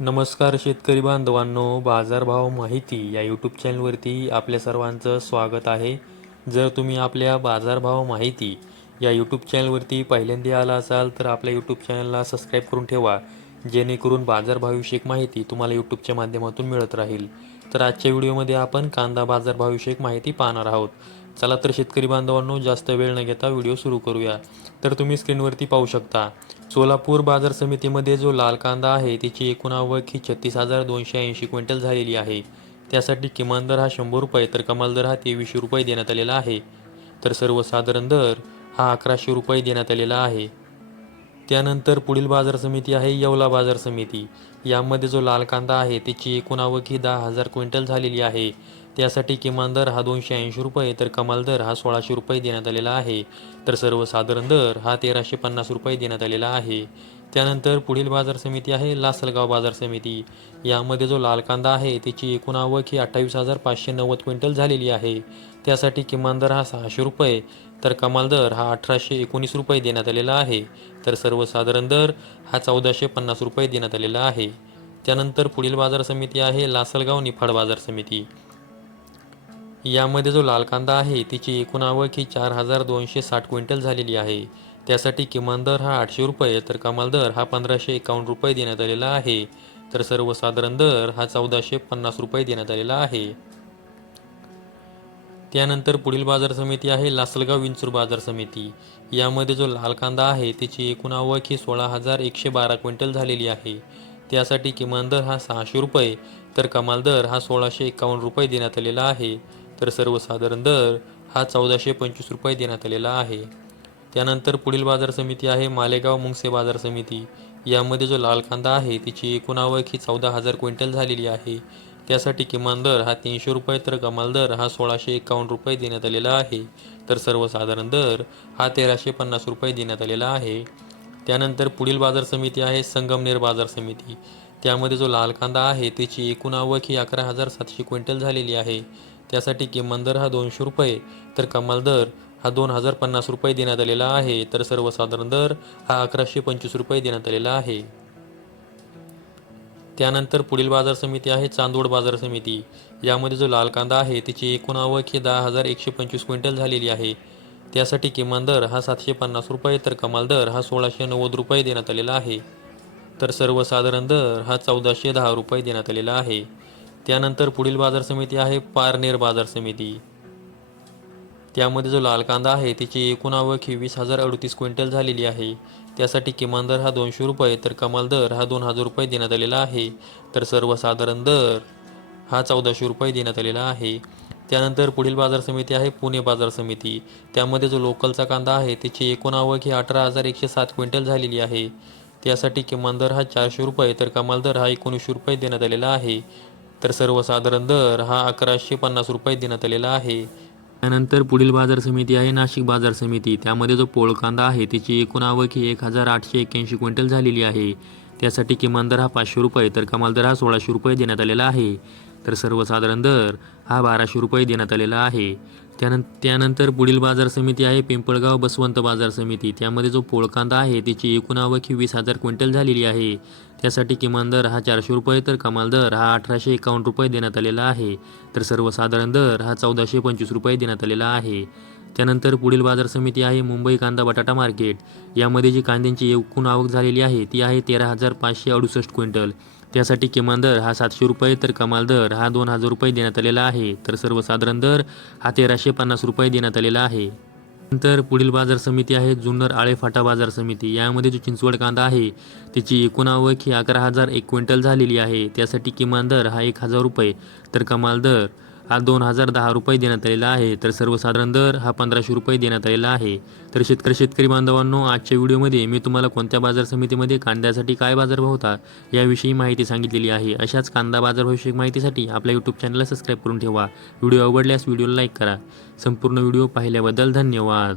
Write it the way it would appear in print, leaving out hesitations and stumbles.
नमस्कार शेतकरी बांधवांनो, बाजारभाव माहिती या यूट्यूब चॅनलवरती आपल्या सर्वांचं स्वागत आहे. जर तुम्ही आपल्या बाजारभाव माहिती या यूट्यूब चॅनलवरती पहिल्यांदा आला असाल तर आपल्या यूट्यूब चॅनलला सबस्क्राईब करून ठेवा, जेणेकरून बाजारभावविषयक माहिती तुम्हाला यूट्यूबच्या माध्यमातून मिळत राहील. तर आजच्या व्हिडिओमध्ये आपण कांदा बाजारभावविषयक माहिती पाहणार आहोत. चला तर शेतकरी बांधवांनो, जास्त वेळ न घेता व्हिडिओ सुरू करूया. तर तुम्ही स्क्रीनवरती पाहू शकता, सोलापूर बाजार समितीमध्ये जो लाल कांदा आहे त्याची एकूण आवक ही 36,280 क्विंटल झालेली आहे. त्यासाठी किमान दर हा 100 रुपये तर कमाल दर हा 2300 रुपये देण्यात आलेला आहे. तर सर्वसाधारण दर हा 1100 रुपये देण्यात आलेला आहे. त्यानंतर पुढील बाजार समिती आहे येवला बाजार समिती. यामध्ये जो लाल कांदा आहे त्याची एकूण आवक ही 10,000 क्विंटल झालेली आहे. त्यासाठी किमान दर हा 280 रुपये तर कमाल दर हा 1600 रुपये देण्यात आलेला आहे. तर सर्वसाधारण दर हा 1350 रुपये देण्यात आलेला आहे. त्यानंतर पुढील बाजार समिती आहे लासलगाव बाजार समिती. यामध्ये जो लाल कांदा आहे त्याची एकूण आवक ही 28,590 क्विंटल झालेली आहे. त्यासाठी किमान दर हा 600 रुपये तर कमाल दर हा 1819 रुपये देण्यात आलेला आहे. तर सर्वसाधारण दर हा 1450 रुपये देण्यात आलेला आहे. त्यानंतर पुढील बाजार समिती आहे लासलगाव निफाड बाजार समिती. यामध्ये जो लाल कांदा आहे त्याची एकूण आवक ही 4,260 क्विंटल झालेली आहे. त्यासाठी किमान दर हा 800 रुपये तर कमाल दर हा 1,551 रुपये देण्यात आलेला आहे. तर सर्वसाधारण दर हा 1,450 रुपये देण्यात आलेला आहे. त्यानंतर पुढील बाजार समिती आहे लासलगाव विंचूर बाजार समिती. यामध्ये जो लाल कांदा आहे त्याची एकूण आवक ही 16,112 क्विंटल झालेली आहे. त्यासाठी किमान दर हा 600 रुपये तर कमाल दर हा 1,651 रुपये देण्यात आलेला आहे. तर सर्वसाधारण दर हा 1,425 रुपये देण्यात आलेला आहे. त्यानंतर पुढील बाजार समिती आहे मालेगाव मुंगसे बाजार समिती. यामध्ये जो लाल कांदा आहे त्याची एकूण आवक ही 14,000 क्विंटल झालेली आहे. त्यासाठी किमान दर हा 300 रुपये तर कमाल दर हा 1,651 रुपये देण्यात आलेला आहे. तर सर्वसाधारण दर हा 1,350 रुपये देण्यात आलेला आहे. त्यानंतर पुढील बाजार समिती आहे संगमनेर बाजार समिती. त्यामध्ये जो लाल कांदा आहे त्याची एकूण आवक ही 11,700 क्विंटल झालेली आहे. त्यासाठी किमान दर हा 200 रुपये तर कमाल दर हा 2,050 रुपये देण्यात आलेला आहे. तर सर्वसाधारण दर हा 1,125 रुपये देण्यात आलेला आहे. त्यानंतर पुढील बाजार समिती आहे चांदवड बाजार समिती. यामध्ये जो लाल कांदा आहे त्याची एकूण आवक ही 10,125 क्विंटल झालेली आहे. त्यासाठी किमान दर हा 750 रुपये तर कमाल दर हा 1,690 रुपये देण्यात आलेला आहे. तर सर्वसाधारण दर हा 1,410 रुपये देण्यात आलेला आहे. त्यानंतर पुढील बाजार समिती आहे पारनेर बाजार समिती. त्यामध्ये जो लाल कांदा आहे त्याची एकूण आवक ही 20,038 क्विंटल झालेली आहे. त्यासाठी किमान दर हा 200 रुपये तर कमाल दर हा 2,000 रुपये देण्यात आलेला आहे. तर सर्वसाधारण दर हा 1,400 रुपये देण्यात आलेला आहे. त्यानंतर पुढील बाजार समिती आहे पुणे बाजार समिती. त्यामध्ये जो लोकलचा कांदा आहे त्याची एकूण आवक ही 18,107 क्विंटल झालेली आहे. त्यासाठी किमान दर हा 400 रुपये तर कमाल दर हा 1900 रुपये देण्यात आलेला आहे. तर सर्वसाधारण दर हा 1,150 रुपये देण्यात आलेला आहे. त्यानंतर पुढील बाजार समिती आहे नाशिक बाजार समिती. त्यामध्ये जो पोळ कांदा आहे त्याची एकूण आवक ही 1,881 क्विंटल झालेली आहे. त्यासाठी किमान दर हा 500 रुपये तर कमाल दर हा 1,600 रुपये देण्यात आलेला आहे. तर सर्वसाधारण दर हा 1,200 रुपये देण्यात आलेला आहे. त्यानंतर पुढील बाजार समिती आहे पिंपळगाव बसवंत बाजार समिती. त्यामध्ये जो पोळ कांदा आहे त्याची एकूण आवक ही 20,000 क्विंटल झालेली आहे. त्यासाठी किमान दर हा 400 रुपये तर कमाल दर हा 1,851 रुपये देण्यात आलेला आहे. तर सर्वसाधारण दर हा 1,425 रुपये देण्यात आलेला आहे. त्यानंतर पुढील बाजार समिती आहे मुंबई कांदा बटाटा मार्केट. यामध्ये जी कांद्यांची एकूण आवक झालेली आहे ती आहे 13,568 क्विंटल. त्यासाठी किमान दर हा 700 रुपये तर कमाल दर हा 2,000 रुपये देण्यात आलेला आहे. तर सर्वसाधारण दर हा 1,350 रुपये देण्यात आलेला आहे. नंतर पुढील बाजार समिती आहे जुन्नर आळेफाटा बाजार समिती. यामध्ये जो चिंचवड कांदा आहे त्याची एकूण आवक ही 11,001 क्विंटल झालेली आहे. त्यासाठी किमान दर हा 1,000 रुपये तर कमाल दर हा 2,010 रुपये देण्यात आलेला आहे. तर सर्वसाधारण दर हा 1,500 रुपये देण्यात आलेला आहे. तर शेतकरी बांधवांनो, आजच्या व्हिडिओमध्ये मी तुम्हाला कोणत्या बाजार समितीमध्ये कांद्यासाठी काय बाजारभाव होता याविषयी माहिती सांगितलेली आहे. अशाच कांदा बाजारभावविषयक माहितीसाठी आपल्या यूट्यूब चॅनलला सबस्क्राईब करून ठेवा. व्हिडिओ आवडल्यास व्हिडिओला लाईक करा. संपूर्ण व्हिडिओ पाहिल्याबद्दल धन्यवाद.